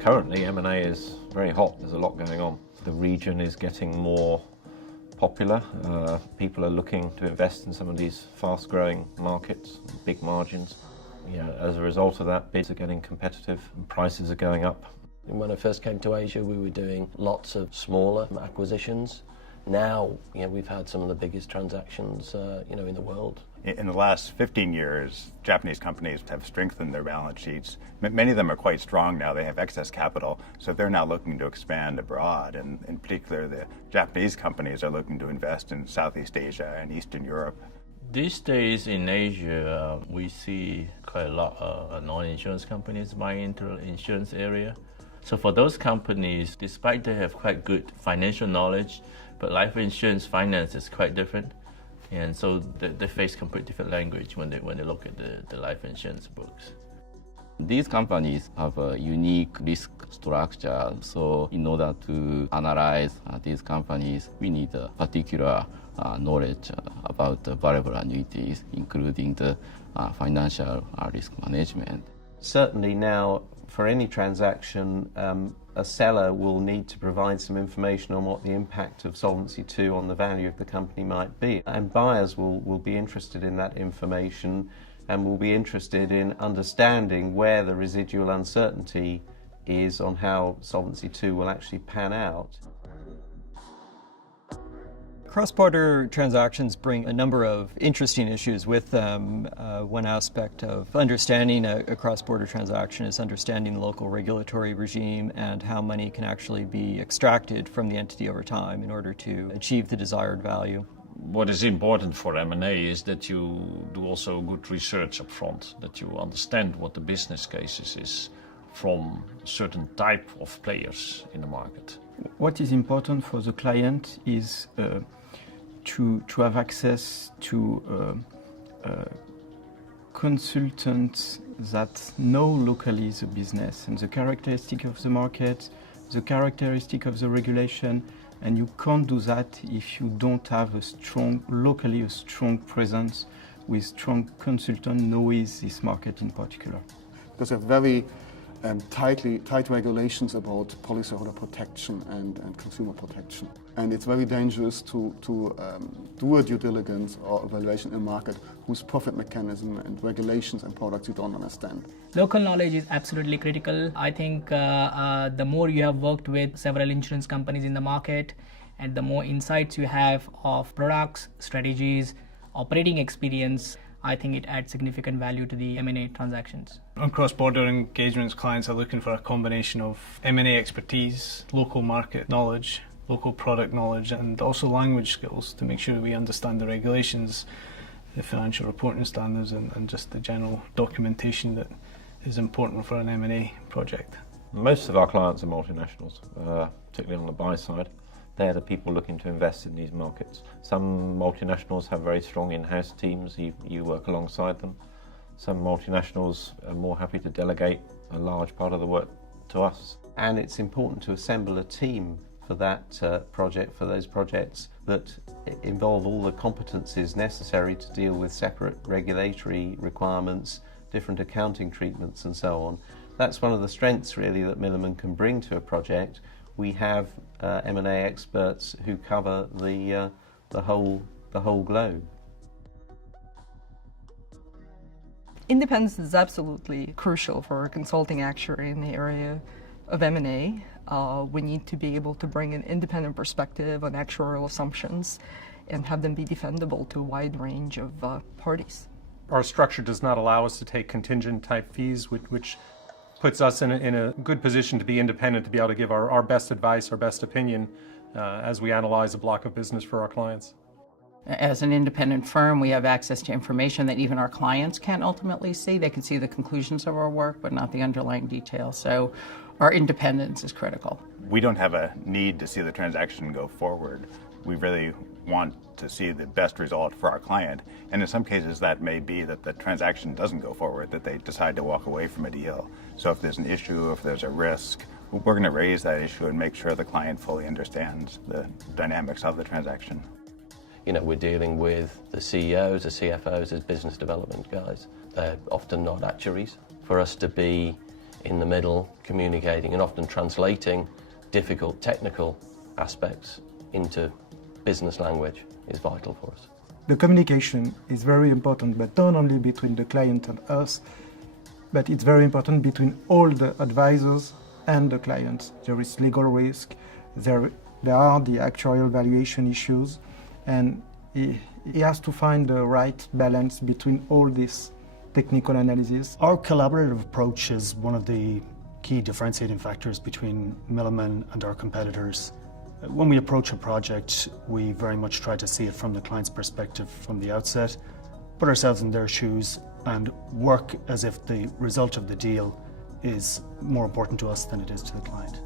Currently, M&A is very hot. There's a lot going on. The region is getting more popular. People are looking to invest in some of these fast-growing markets, big margins. As a result of that, bids are getting competitive and prices are going up. When I first came to Asia, we were doing lots of smaller acquisitions. Now, we've had some of the biggest transactions, in the world. In the last 15 years, Japanese companies have strengthened their balance sheets. Many of them are quite strong now. They have excess capital, so they're now looking to expand abroad. And in particular, the Japanese companies are looking to invest in Southeast Asia and Eastern Europe. These days in Asia, we see quite a lot of non-insurance companies buying into the insurance area. So for those companies, despite they have quite good financial knowledge, but life insurance finance is quite different. And so they face completely different language when they look at the life insurance books. These companies have a unique risk structure, so in order to analyze these companies, we need a particular knowledge about the variable annuities, including the financial risk management. Certainly now, for any transaction, a seller will need to provide some information on what the impact of Solvency II on the value of the company might be. And buyers will be interested in that information and will be interested in understanding where the residual uncertainty is on how Solvency II will actually pan out. Cross-border transactions bring a number of interesting issues with them. One aspect of understanding a cross-border transaction is understanding the local regulatory regime and how money can actually be extracted from the entity over time in order to achieve the desired value. What is important for M&A is that you do also good research up front, that you understand what the business cases is from a certain type of players in the market. What is important for the client is to have access to consultants that know locally the business and the characteristic of the market, the characteristic of the regulation, and you can't do that if you don't have a strong presence with strong consultant knowing this market in particular. Because of very tight regulations about policyholder protection and consumer protection. And it's very dangerous to do a due diligence or evaluation in a market whose profit mechanism and regulations and products you don't understand. Local knowledge is absolutely critical. I think the more you have worked with several insurance companies in the market and the more insights you have of products, strategies, operating experience, I think it adds significant value to the M&A transactions. On cross-border engagements, clients are looking for a combination of M&A expertise, local market knowledge, local product knowledge, and also language skills to make sure we understand the regulations, the financial reporting standards, and just the general documentation that is important for an M&A project. Most of our clients are multinationals, particularly on the buy side. They're the people looking to invest in these markets. Some multinationals have very strong in-house teams. You work alongside them. Some multinationals are more happy to delegate a large part of the work to us. And it's important to assemble a team for that project, for those projects that involve all the competencies necessary to deal with separate regulatory requirements, different accounting treatments and so on. That's one of the strengths really that Milliman can bring to a project. We have M&A experts who cover the whole globe. Independence is absolutely crucial for a consulting actuary in the area of M&A. We need to be able to bring an independent perspective on actuarial assumptions and have them be defendable to a wide range of parties. Our structure does not allow us to take contingent type fees, which puts us in a good position to be independent, to be able to give our best advice, our best opinion as we analyze a block of business for our clients. As an independent firm, we have access to information that even our clients can't ultimately see. They can see the conclusions of our work, but not the underlying details. So our independence is critical. We don't have a need to see the transaction go forward. We really want to see the best result for our client. And in some cases, that may be that the transaction doesn't go forward, that they decide to walk away from a deal. So if there's an issue, if there's a risk, we're going to raise that issue and make sure the client fully understands the dynamics of the transaction. We're dealing with the CEOs, the CFOs as business development guys. They're often not actuaries. For us to be in the middle, communicating and often translating difficult technical aspects into business language is vital for us. The communication is very important, but not only between the client and us, but it's very important between all the advisors and the clients. There is legal risk, there are the actuarial valuation issues, and he has to find the right balance between all this technical analysis. Our collaborative approach is one of the key differentiating factors between Milliman and our competitors. When we approach a project, we very much try to see it from the client's perspective from the outset, put ourselves in their shoes, and work as if the result of the deal is more important to us than it is to the client.